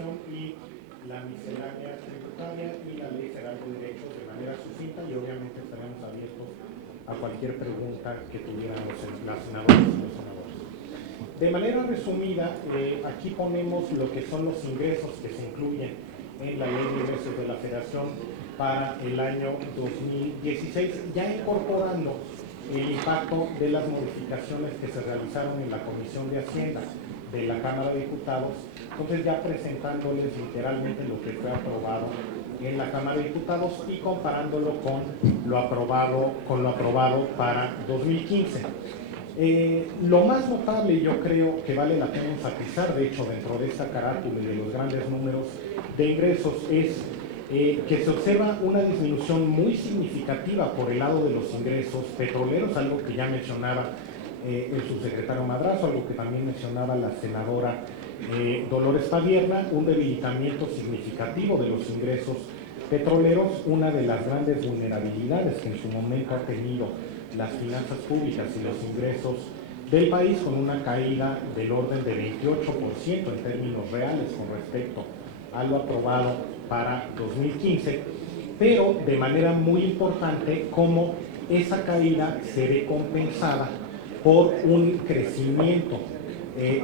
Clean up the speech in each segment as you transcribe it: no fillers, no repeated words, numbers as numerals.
Federación y la miscelánea tributaria y la Ley Federal de Derechos de manera sucinta, y obviamente estaremos abiertos a cualquier pregunta que tuviéramos en las senadoras y los senadores. De manera resumida, aquí ponemos lo que son los ingresos que se incluyen en la Ley de Ingresos de la Federación para el año 2016, ya incorporando el impacto de las modificaciones que se realizaron en la Comisión de Hacienda de la Cámara de Diputados, entonces ya presentándoles literalmente lo que fue aprobado en la Cámara de Diputados y comparándolo con lo aprobado para 2015. Lo más notable, yo creo que vale la pena enfatizar, de hecho, dentro de esta carátula y de los grandes números de ingresos, es que se observa una disminución muy significativa por el lado de los ingresos petroleros, algo que ya mencionaba el subsecretario Madrazo, algo que también mencionaba la senadora Dolores Padierna, un debilitamiento significativo de los ingresos petroleros, una de las grandes vulnerabilidades que en su momento ha tenido las finanzas públicas y los ingresos del país, con una caída del orden de 28% en términos reales con respecto a lo aprobado para 2015, pero de manera muy importante como esa caída se ve compensada por un crecimiento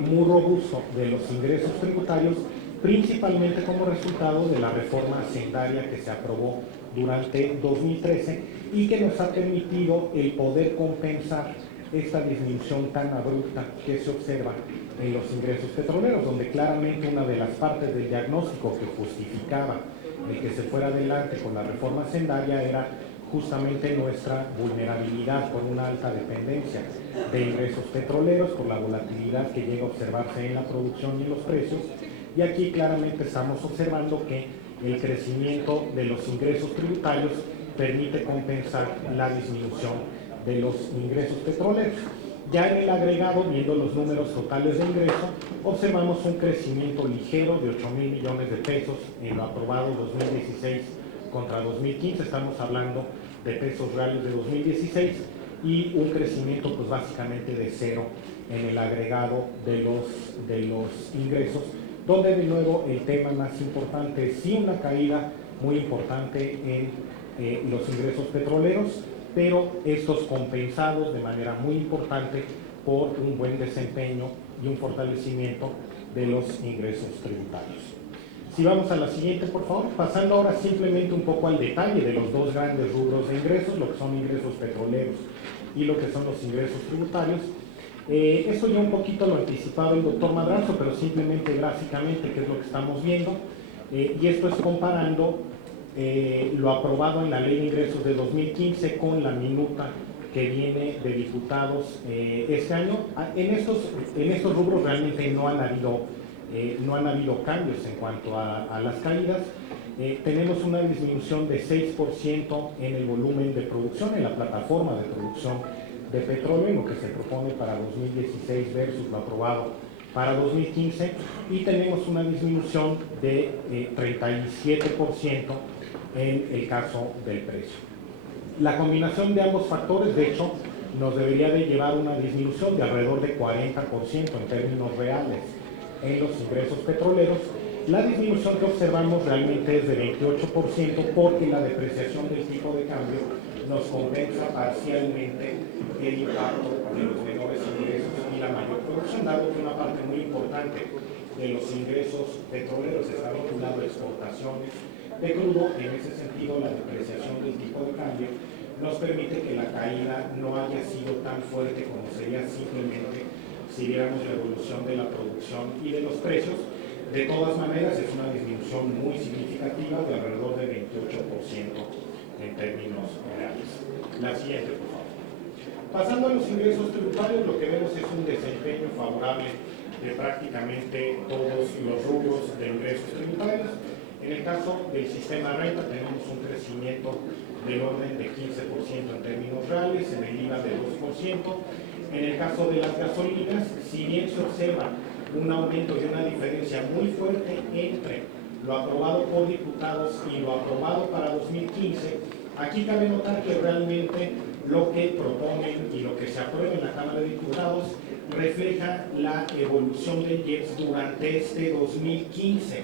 muy robusto de los ingresos tributarios, principalmente como resultado de la reforma hacendaria que se aprobó durante 2013 y que nos ha permitido el poder compensar esta disminución tan abrupta que se observa en los ingresos petroleros, donde claramente una de las partes del diagnóstico que justificaba el que se fuera adelante con la reforma hacendaria era justamente nuestra vulnerabilidad por una alta dependencia de ingresos petroleros, por la volatilidad que llega a observarse en la producción y en los precios, y aquí claramente estamos observando que el crecimiento de los ingresos tributarios permite compensar la disminución de los ingresos petroleros. Ya en el agregado, viendo los números totales de ingreso, observamos un crecimiento ligero de 8,000 millones de pesos en lo aprobado 2016 contra 2015, estamos hablando de pesos reales de 2016, y un crecimiento pues básicamente de cero en el agregado de los ingresos, donde de nuevo el tema más importante es sí una caída muy importante en los ingresos petroleros, pero estos compensados de manera muy importante por un buen desempeño y un fortalecimiento de los ingresos tributarios. Si vamos a la siguiente, por favor, pasando ahora simplemente un poco al detalle de los dos grandes rubros de ingresos, lo que son ingresos petroleros y lo que son los ingresos tributarios. Esto ya un poquito lo anticipaba el doctor Madrazo, pero simplemente gráficamente, que es lo que estamos viendo, y esto es comparando lo aprobado en la Ley de Ingresos de 2015 con la minuta que viene de diputados este año. En estos rubros realmente no han habido cambios en cuanto a las caídas. Tenemos una disminución de 6% en el volumen de producción, en la plataforma de producción de petróleo, lo que se propone para 2016 versus lo aprobado para 2015, y tenemos una disminución de 37% en el caso del precio. La combinación de ambos factores, de hecho, nos debería de llevar a una disminución de alrededor de 40% en términos reales en los ingresos petroleros. La disminución que observamos realmente es de 28% porque la depreciación del tipo de cambio nos compensa parcialmente el impacto de los menores ingresos y la mayor producción, dado que una parte muy importante de los ingresos petroleros está vinculado a exportaciones de crudo. En ese sentido, la depreciación del tipo de cambio nos permite que la caída no haya sido tan fuerte como sería simplemente si viéramos la evolución de la producción y de los precios. De todas maneras, es una disminución muy significativa de alrededor de 28% en términos reales. La siguiente, por favor. Pasando a los ingresos tributarios, lo que vemos es un desempeño favorable de prácticamente todos los rubros de ingresos tributarios. En el caso del sistema renta tenemos un crecimiento del orden de 15% en términos reales, en el IVA de 2%. En el caso de las gasolinas, si bien se observa un aumento y una diferencia muy fuerte entre lo aprobado por diputados y lo aprobado para 2015, aquí cabe notar que realmente lo que proponen y lo que se aprueba en la Cámara de Diputados refleja la evolución del IEPS durante este 2015.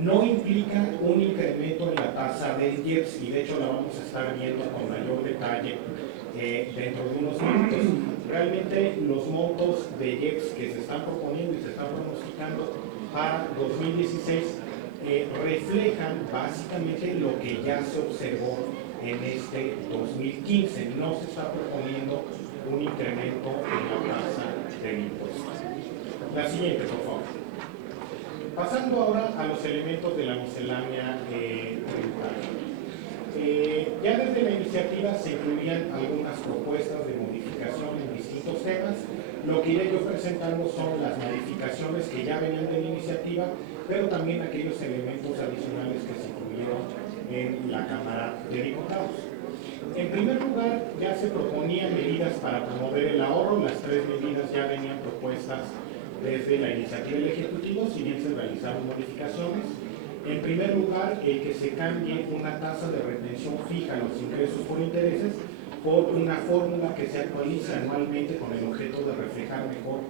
no implica un incremento en la tasa del IEPS, y de hecho la vamos a estar viendo con mayor detalle dentro de unos minutos. Realmente los montos de IEPS que se están proponiendo y se están pronosticando para 2016 reflejan básicamente lo que ya se observó en este 2015. No se está proponiendo un incremento en la tasa del impuesto. La siguiente, por favor. Pasando ahora a los elementos de la miscelánea tributaria. Ya desde la iniciativa se incluían algunas propuestas de modificación en distintos temas. Lo que iré yo presentando son las modificaciones que ya venían de la iniciativa, pero también aquellos elementos adicionales que se incluyeron en la Cámara de Diputados. En primer lugar, ya se proponían medidas para promover el ahorro. Las tres medidas ya venían propuestas desde la iniciativa del Ejecutivo, si bien se realizaron modificaciones. En primer lugar, que se cambie una tasa de retención fija a los ingresos por intereses por una fórmula que se actualiza anualmente con el objeto de reflejar mejor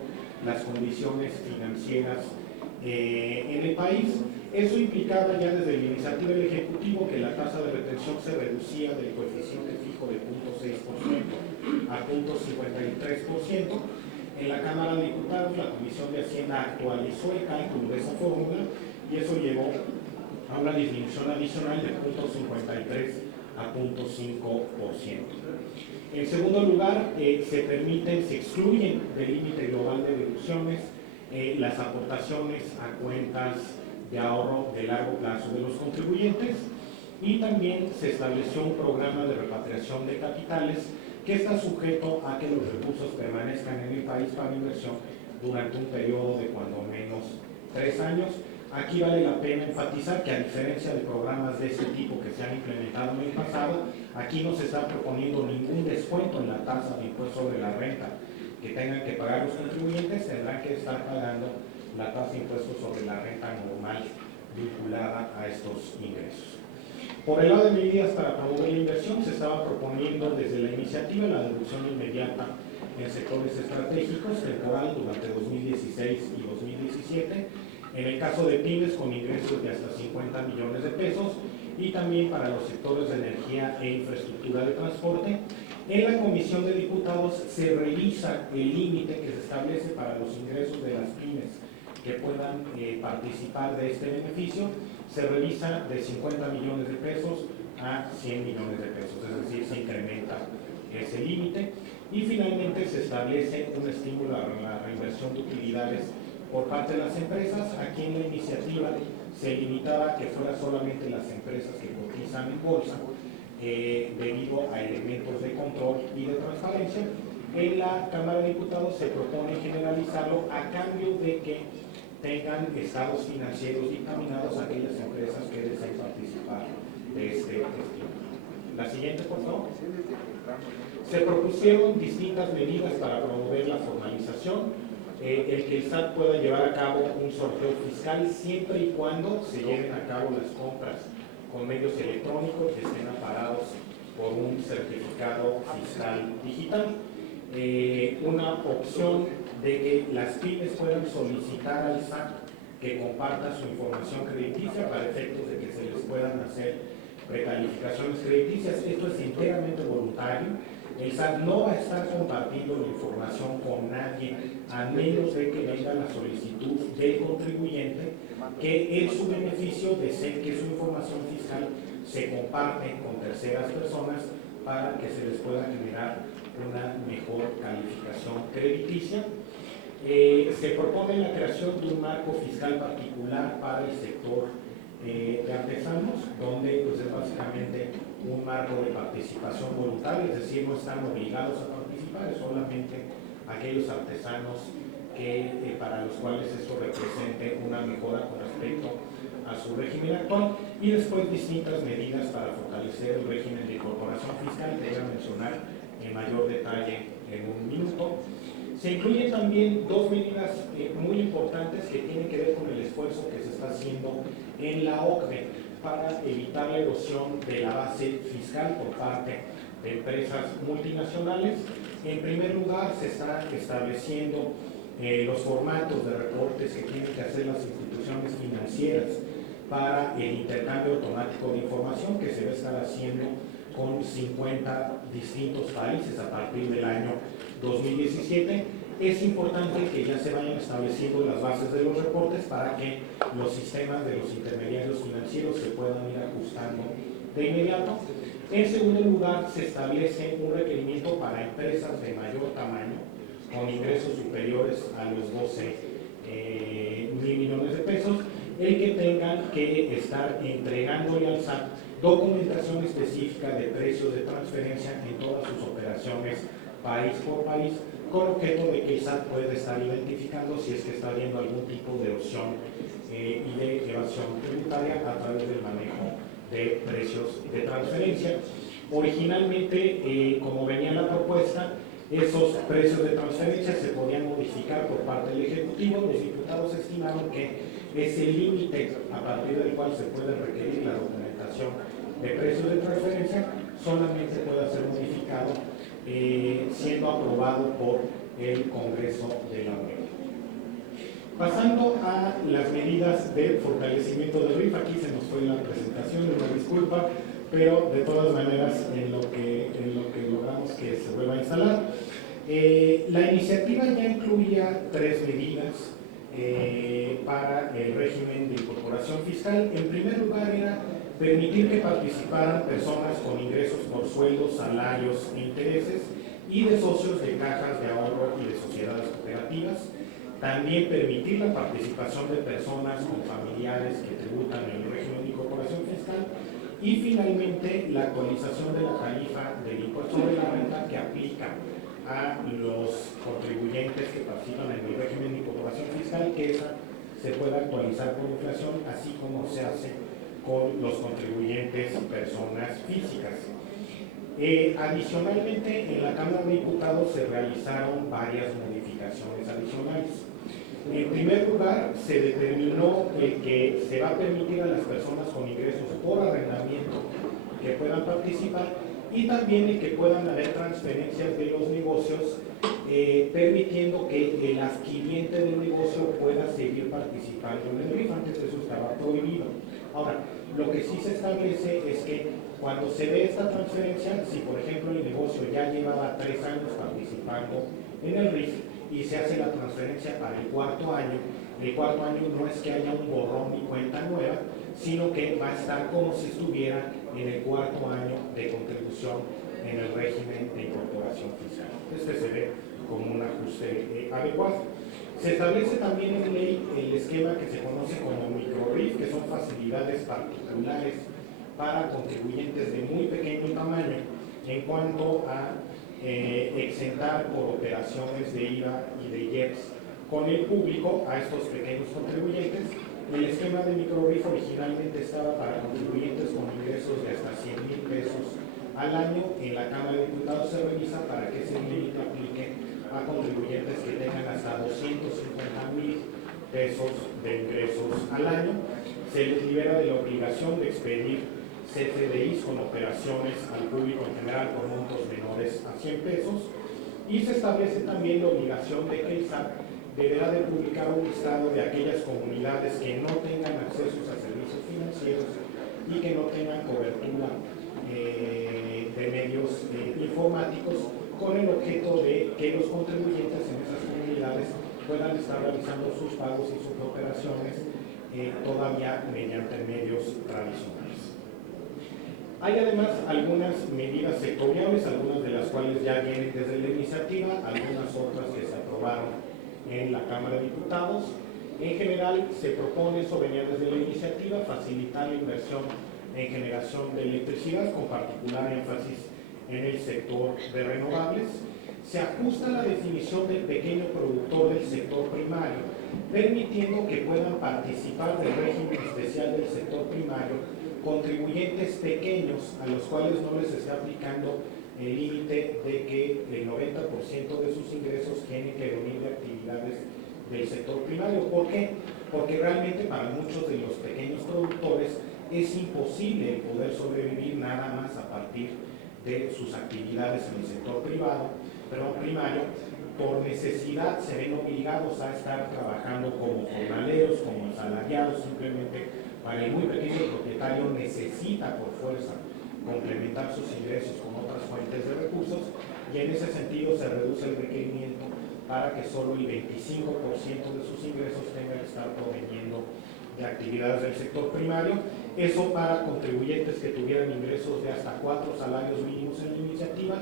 las condiciones financieras en el país. Eso implicaba ya desde la iniciativa del Ejecutivo que la tasa de retención se reducía del coeficiente fijo de 0.6% a 0.53%. En la Cámara de Diputados, la Comisión de Hacienda actualizó el cálculo de esa fórmula y eso llevó a una disminución adicional de 0.53 a 0.5%. En segundo lugar, se excluyen del límite global de deducciones las aportaciones a cuentas de ahorro de largo plazo de los contribuyentes, y también se estableció un programa de repatriación de capitales que está sujeto a que los recursos permanezcan en el país para inversión durante un periodo de cuando menos 3 años. Aquí vale la pena enfatizar que, a diferencia de programas de este tipo que se han implementado en el pasado, aquí no se está proponiendo ningún descuento en la tasa de impuesto sobre la renta que tengan que pagar los contribuyentes. Tendrán que estar pagando la tasa de impuesto sobre la renta normal vinculada a estos ingresos. Por el lado de medidas para promover la inversión, se estaba proponiendo desde la iniciativa la deducción inmediata en sectores estratégicos temporal durante 2016 y 2017, en el caso de pymes con ingresos de hasta 50 millones de pesos, y también para los sectores de energía e infraestructura de transporte. En la Comisión de Diputados se revisa el límite que se establece para los ingresos de las pymes que puedan participar de este beneficio. Se revisa de 50 millones de pesos a 100 millones de pesos, es decir, se incrementa ese límite. Y finalmente se establece un estímulo a la reinversión de utilidades por parte de las empresas. Aquí en la iniciativa se limitaba a que fueran solamente las empresas que cotizan en bolsa, debido a elementos de control y de transparencia. En la Cámara de Diputados se propone generalizarlo a cambio de que tengan estados financieros dictaminados a aquellas empresas que deseen participar de este estímulo. La siguiente, por favor. Se propusieron distintas medidas para promover la formalización. El que el SAT pueda llevar a cabo un sorteo fiscal siempre y cuando se lleven a cabo las compras con medios electrónicos y estén amparados por un certificado fiscal digital. Una opción de que las pymes puedan solicitar al SAT que comparta su información crediticia para efectos de que se les puedan hacer precalificaciones crediticias. Esto es enteramente voluntario. El SAT no va a estar compartiendo la información con nadie a menos de que venga la solicitud del contribuyente que en su beneficio desee que su información fiscal se comparte con terceras personas para que se les pueda generar una mejor calificación crediticia. Se propone la creación de un marco fiscal particular para el sector de artesanos, donde pues, es básicamente un marco de participación voluntaria, es decir, no están obligados a participar, es solamente aquellos artesanos que, para los cuales esto represente una mejora con respecto a su régimen actual. Y después distintas medidas para fortalecer el régimen de incorporación fiscal que voy a mencionar en mayor detalle en un minuto. Se incluyen también dos medidas muy importantes que tienen que ver con el esfuerzo que se está haciendo en la OCDE para evitar la erosión de la base fiscal por parte de empresas multinacionales. En primer lugar, se están estableciendo los formatos de reportes que tienen que hacer las instituciones financieras para el intercambio automático de información que se va a estar haciendo con 50 distintos países a partir del año 2017. Es importante que ya se vayan estableciendo las bases de los reportes para que los sistemas de los intermediarios financieros se puedan ir ajustando de inmediato. En segundo lugar, se establece un requerimiento para empresas de mayor tamaño, con ingresos superiores a los 12 mil millones de pesos, el que tengan que estar entregándole al SAT documentación específica de precios de transferencia en todas sus operaciones país por país, con objeto de que el SAT pueda estar identificando si es que está habiendo algún tipo de opción y de evasión tributaria a través del manejo de precios de transferencia. Originalmente, como venía la propuesta, esos precios de transferencia se podían modificar por parte del Ejecutivo. Los diputados estimaron que ese límite a partir del cual se puede requerir la documentación de precios de transferencia solamente puede ser modificado siendo aprobado por el Congreso de la Unión. Pasando a las medidas de fortalecimiento del RIF, aquí se nos fue la presentación, una disculpa, pero de todas maneras en lo que logramos que se vuelva a instalar. La iniciativa ya incluía 3 medidas para el régimen de incorporación fiscal. En primer lugar era permitir que participaran personas con ingresos por sueldos, salarios e intereses y de socios de cajas de ahorro y de sociedades cooperativas. También permitir la participación de personas con familiares que tributan en el régimen de incorporación fiscal. Y finalmente la actualización de la tarifa del impuesto sobre la renta que aplica a los contribuyentes que participan en el régimen de incorporación fiscal, que esa se pueda actualizar por inflación, así como se hace con los contribuyentes personas físicas. Adicionalmente, en la Cámara de Diputados se realizaron varias modificaciones adicionales. En primer lugar, se determinó que se va a permitir a las personas con ingresos por arrendamiento que puedan participar y también el que puedan haber transferencias de los negocios, permitiendo que el adquiriente del negocio pueda seguir participando en el RIF. Antes eso estaba prohibido. Ahora, lo que sí se establece es que cuando se ve esta transferencia, si por ejemplo el negocio ya llevaba 3 años participando en el RIF y se hace la transferencia para el cuarto año no es que haya un borrón y cuenta nueva, sino que va a estar como si estuviera en el cuarto año de contribución en el régimen de incorporación fiscal. Este se ve como un ajuste adecuado. Se establece también en ley el esquema que se conoce como micro-RIF, que son facilidades particulares para contribuyentes de muy pequeño tamaño en cuanto a exentar por operaciones de IVA y de IEPS con el público a estos pequeños contribuyentes. El esquema de micro-RIF originalmente estaba para contribuyentes con ingresos de hasta 100,000 pesos al año. En la Cámara de Diputados se revisa para que ese límite aplique a contribuyentes que tengan hasta 250,000 pesos de ingresos al año. Se les libera de la obligación de expedir CFDIs con operaciones al público en general por montos menores a 100 pesos, y se establece también la obligación de que el SAT deberá de publicar un listado de aquellas comunidades que no tengan accesos a servicios financieros y que no tengan cobertura de medios informáticos, con el objeto de que los contribuyentes en esas comunidades puedan estar realizando sus pagos y sus operaciones todavía mediante medios tradicionales. Hay además algunas medidas sectoriales, algunas de las cuales ya vienen desde la iniciativa, algunas otras que se aprobaron en la Cámara de Diputados. En general se propone, eso venía desde la iniciativa, facilitar la inversión en generación de electricidad, con particular énfasis en el sector de renovables. Se ajusta la definición del pequeño productor del sector primario, permitiendo que puedan participar del régimen especial del sector primario contribuyentes pequeños a los cuales no les está aplicando el límite de que el 90% de sus ingresos tienen que venir de actividades del sector primario. ¿Por qué? Porque realmente para muchos de los pequeños productores es imposible poder sobrevivir nada más a partir de sus actividades en el sector primario. Por necesidad se ven obligados a estar trabajando como jornaleros, como asalariados, simplemente para el muy pequeño propietario necesita por fuerza complementar sus ingresos con otras fuentes de recursos, y en ese sentido se reduce el requerimiento para que solo el 25% de sus ingresos tenga que estar proveniendo de actividades del sector primario. Eso para contribuyentes que tuvieran ingresos de hasta 4 salarios mínimos en la iniciativa.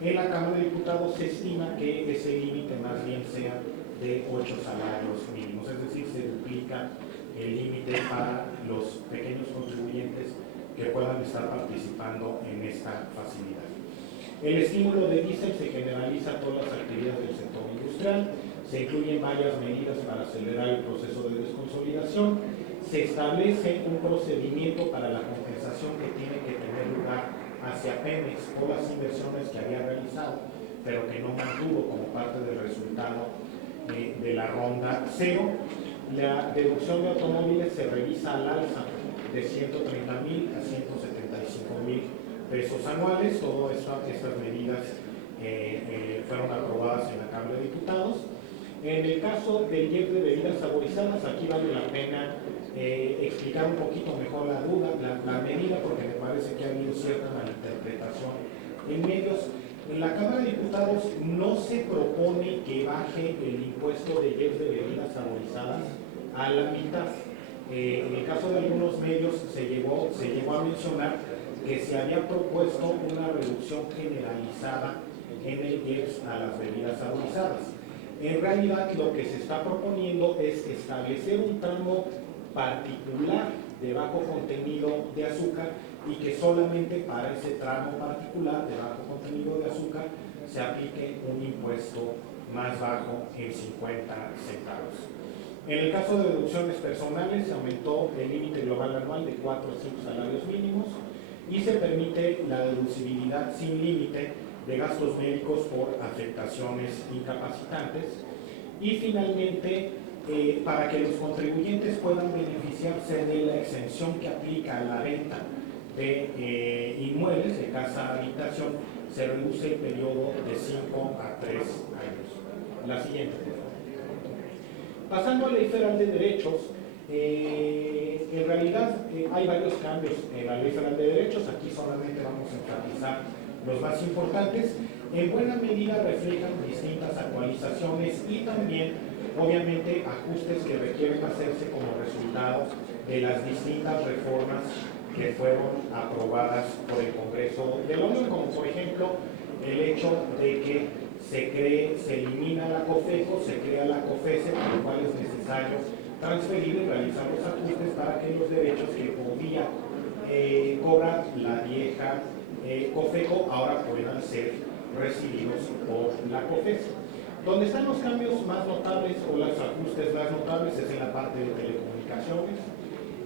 En la Cámara de Diputados se estima que ese límite más bien sea de 8 salarios mínimos, es decir, se duplica el límite para los pequeños contribuyentes que puedan estar participando en esta facilidad. El estímulo de diésel se generaliza a todas las actividades del sector industrial, se incluyen varias medidas para acelerar el proceso de desconsolidación, se establece un procedimiento para la compensación que tiene que tener lugar hacia Pemex por las inversiones que había realizado, pero que no mantuvo como parte del resultado de la ronda cero. La deducción de automóviles se revisa al alza de 130,000 a 175,000 pesos anuales. Todas estas medidas fueron aprobadas en la Cámara de Diputados. En el caso del IEPS de bebidas saborizadas, aquí vale la pena explicar un poquito mejor la medida, porque me parece que ha habido cierta malinterpretación en medios. En la Cámara de Diputados no se propone que baje el impuesto de IEPS de bebidas saborizadas a la mitad. En el caso de algunos medios se llegó a mencionar que se había propuesto una reducción generalizada en el IEPS a las bebidas saborizadas. En realidad lo que se está proponiendo es establecer un tramo particular de bajo contenido de azúcar, y que solamente para ese tramo particular de bajo contenido de azúcar se aplique un impuesto más bajo en 50 centavos. En el caso de deducciones personales se aumentó el límite global anual de 4 a 5 salarios mínimos, y se permite la deducibilidad sin límite de gastos médicos por afectaciones incapacitantes. Y finalmente, para que los contribuyentes puedan beneficiarse de la exención que aplica a la venta de inmuebles de casa habitación, se reduce el periodo de 5 a 3 años. La siguiente, por favor. Pasando a la Ley Federal de Derechos, en realidad hay varios cambios en la Ley Federal de Derechos. Aquí solamente vamos a enfatizar los más importantes. En buena medida reflejan distintas actualizaciones y también, obviamente, ajustes que requieren hacerse como resultado de las distintas reformas que fueron aprobadas por el Congreso de la Unión, como por ejemplo el hecho de que se elimina la COFECO, se crea la COFESE, por lo cual es necesario transferir y realizar los ajustes para que los derechos que podía cobrar la vieja COFECO ahora puedan ser recibidos por la COFESE. Donde están los cambios más notables o los ajustes más notables es en la parte de telecomunicaciones.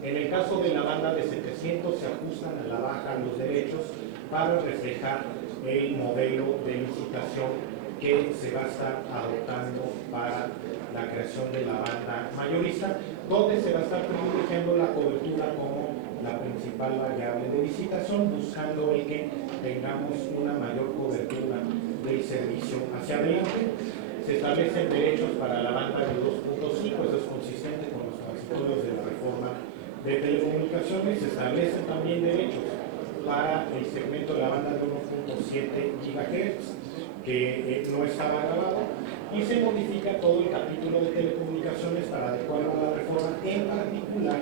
En el caso de la banda de 700 se ajustan a la baja los derechos para reflejar el modelo de licitación que se va a estar adoptando para la creación de la banda mayorista, donde se va a estar privilegiando la cobertura como la principal variable de licitación, buscando el que tengamos una mayor cobertura del servicio hacia adelante. Se establecen derechos para la banda de 2.5, eso es consistente con los transitorios de la reforma de telecomunicaciones. Se establecen también derechos para el segmento de la banda de 1.7 GHz, que no estaba grabado, y se modifica todo el capítulo de telecomunicaciones para adecuarlo a la reforma, en particular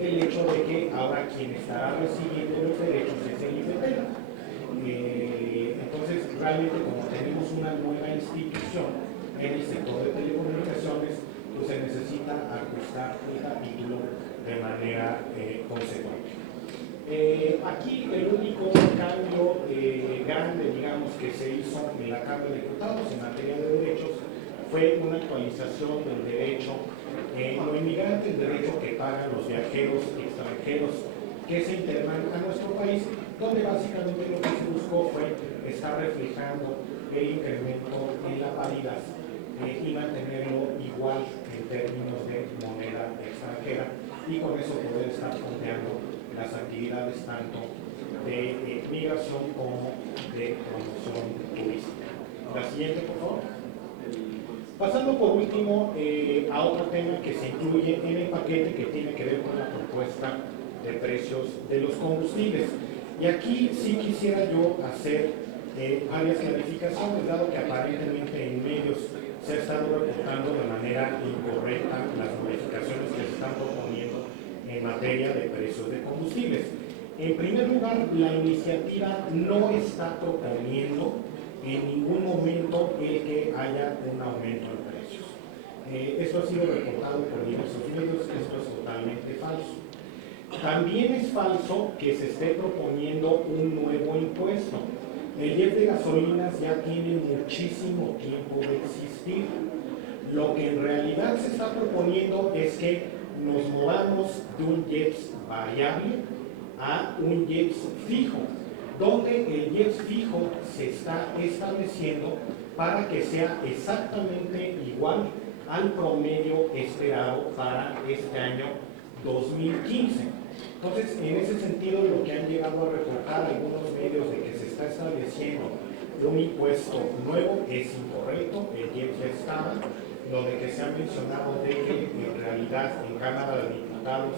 el hecho de que ahora quien estará recibiendo los derechos es el IFETEL. Entonces, realmente, como tenemos una nueva institución en el sector de telecomunicaciones, pues se necesita ajustar el capítulo de manera consecuente. Aquí el único cambio grande, digamos, que se hizo en la Cámara de Diputados en materia de derechos fue una actualización del derecho no inmigrante, el derecho que pagan los viajeros extranjeros que se internan a nuestro país, donde básicamente lo que se buscó fue estar reflejando el incremento en la paridad y mantenerlo igual en términos de moneda extranjera, y con eso poder estar fondeando las actividades tanto de migración como de promoción turística. La siguiente, por favor. Pasando por último a otro tema que se incluye en el paquete que tiene que ver con la propuesta de precios de los combustibles. Y aquí sí quisiera yo hacer varias clarificaciones, dado que aparentemente en medios se ha estado reportando de manera incorrecta las modificaciones que se están proponiendo en materia de precios de combustibles. En primer lugar, la iniciativa no está proponiendo en ningún momento el que haya un aumento en precios. Esto ha sido reportado por diversos medios, esto es totalmente falso. También es falso que se esté proponiendo un nuevo impuesto. El IEPS de gasolinas ya tiene muchísimo tiempo de existir. Lo que en realidad se está proponiendo es que nos movamos de un IEPS variable a un IEPS fijo, donde el IEPS fijo se está estableciendo para que sea exactamente igual al promedio esperado para este año 2015. Entonces, en ese sentido, lo que han llegado a reportar algunos medios de que se está estableciendo un impuesto nuevo es incorrecto, el IEPS ya estaba. Lo de que se ha mencionado de que en realidad en Cámara de Diputados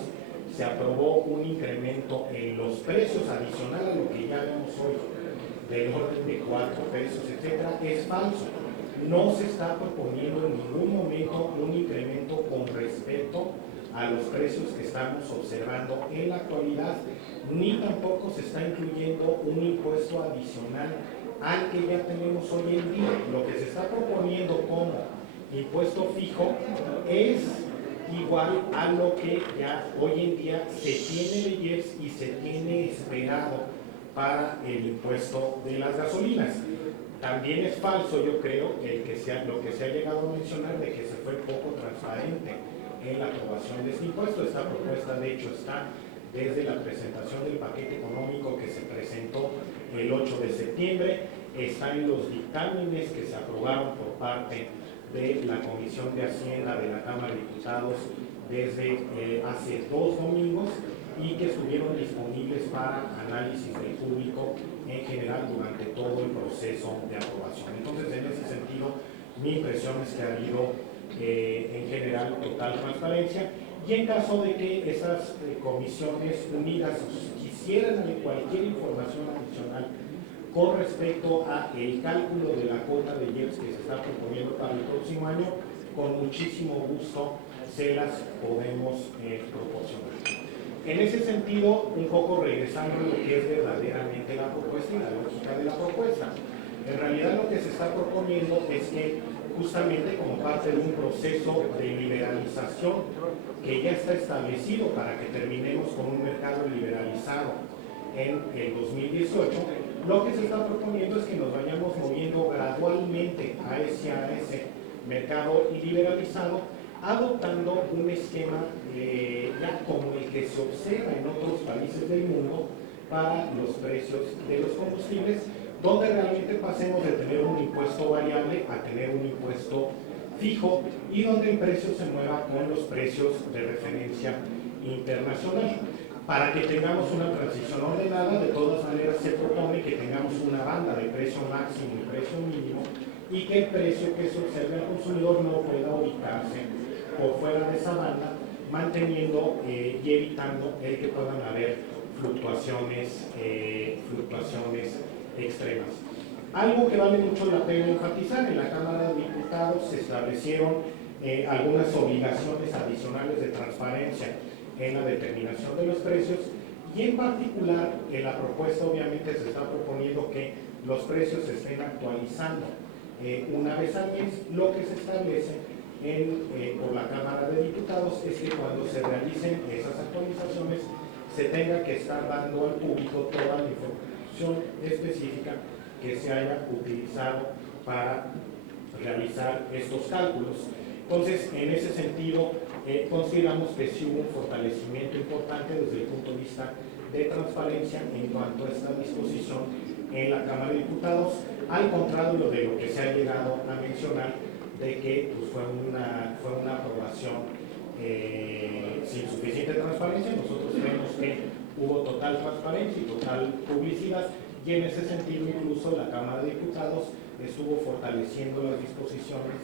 se aprobó un incremento en los precios adicional a lo que ya vemos hoy, del orden de 4 pesos, etcétera, es falso. No se está proponiendo en ningún momento un incremento con respecto a los precios que estamos observando en la actualidad, ni tampoco se está incluyendo un impuesto adicional al que ya tenemos hoy en día. Lo que se está proponiendo como impuesto fijo es igual a lo que ya hoy en día se tiene de IEPS y se tiene esperado para el impuesto de las gasolinas. También es falso, yo creo, lo que se ha llegado a mencionar de que se fue poco transparente en la aprobación de este impuesto. Esta propuesta, de hecho, está desde la presentación del paquete económico que se presentó el 8 de septiembre, está en los dictámenes que se aprobaron por parte de la Comisión de Hacienda de la Cámara de Diputados desde hace 2 domingos y que estuvieron disponibles para análisis del público en general durante todo el proceso de aprobación. Entonces, en ese sentido, mi impresión es que ha habido en general total transparencia, y en caso de que esas comisiones unidas quisieran cualquier información adicional con respecto a el cálculo de la cuota de IEPS que se está proponiendo para el próximo año, con muchísimo gusto se las podemos proporcionar. En ese sentido, un poco regresando a lo que es verdaderamente la propuesta y la lógica de la propuesta. En realidad lo que se está proponiendo es que justamente como parte de un proceso de liberalización que ya está establecido para que terminemos con un mercado liberalizado en el 2018, lo que se está proponiendo es que nos vayamos moviendo gradualmente a ese mercado liberalizado, adoptando un esquema ya como el que se observa en otros países del mundo para los precios de los combustibles, donde realmente pasemos de tener un impuesto variable a tener un impuesto fijo y donde el precio se mueva con los precios de referencia internacional. Para que tengamos una transición ordenada, de todas maneras se propone que tengamos una banda de precio máximo y precio mínimo y que el precio que se observe al consumidor no pueda ubicarse por fuera de esa banda, manteniendo y evitando el que puedan haber fluctuaciones extremas. Algo que vale mucho la pena enfatizar: en la Cámara de Diputados se establecieron algunas obligaciones adicionales de transparencia en la determinación de los precios, y en particular en la propuesta obviamente se está proponiendo que los precios se estén actualizando una vez al mes. Lo que se establece por la Cámara de Diputados es que cuando se realicen esas actualizaciones se tenga que estar dando al público toda la información específica que se haya utilizado para realizar estos cálculos. Entonces, en ese sentido, consideramos que sí hubo un fortalecimiento importante desde el punto de vista de transparencia en cuanto a esta disposición en la Cámara de Diputados, al contrario de lo que se ha llegado a mencionar, de que pues, fue una aprobación sin suficiente transparencia. Nosotros creemos que hubo total transparencia y total publicidad, y en ese sentido incluso la Cámara de Diputados estuvo fortaleciendo las disposiciones